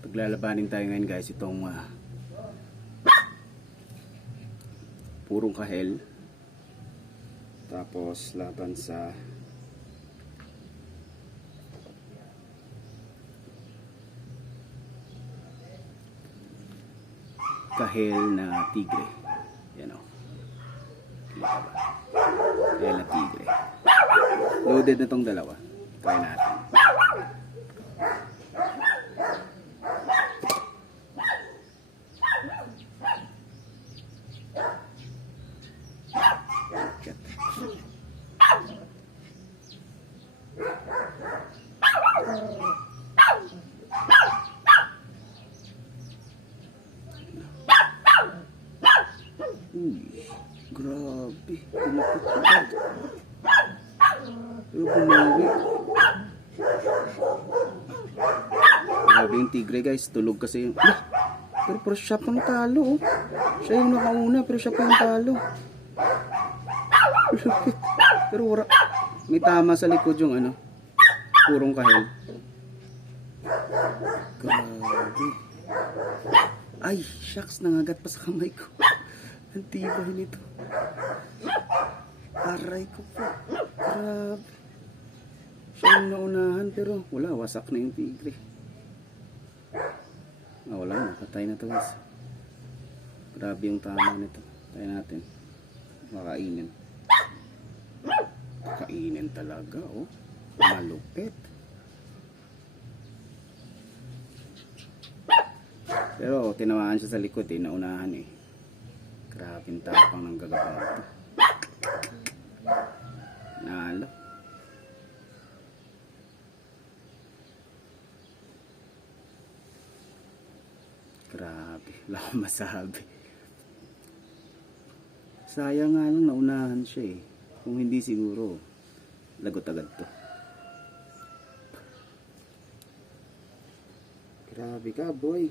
Paglalabanin tayo ngayon guys itong purong kahel, tapos laban sa kahel na tigre. Yan o, kita ba? Kahel na tigre, loaded na tong dalawa. Try natin. Uy, grabe, tinapit agad. Pero bumawi. Grabe yung tigre guys, tulog kasi yung... Pero siya pang talo, oh. Siya yung nakauna pero siya pa yung talo. Pero wala, may tama sa likod yung ano, purong kahel. Grabe. Ay, shucks, nangagat pa sa kamay ko. Ang tibay nito. Aray ko po. Grabe. Siya yung naunahan pero wala, wasak na yung tigre. Wala na, patay na to guys. Grabe yung tama nito. Tayo natin. Makainin. Kainin talaga, oh. Malupit. Pero tinamaan siya sa likod eh, naunahan eh. Grabe yung tapang ng gagawin ito. Nalo. Grabe, wala akong masabi. Sayang nga lang naunahan siya eh. Kung hindi siguro, lagot agad to. Grabe ka boy.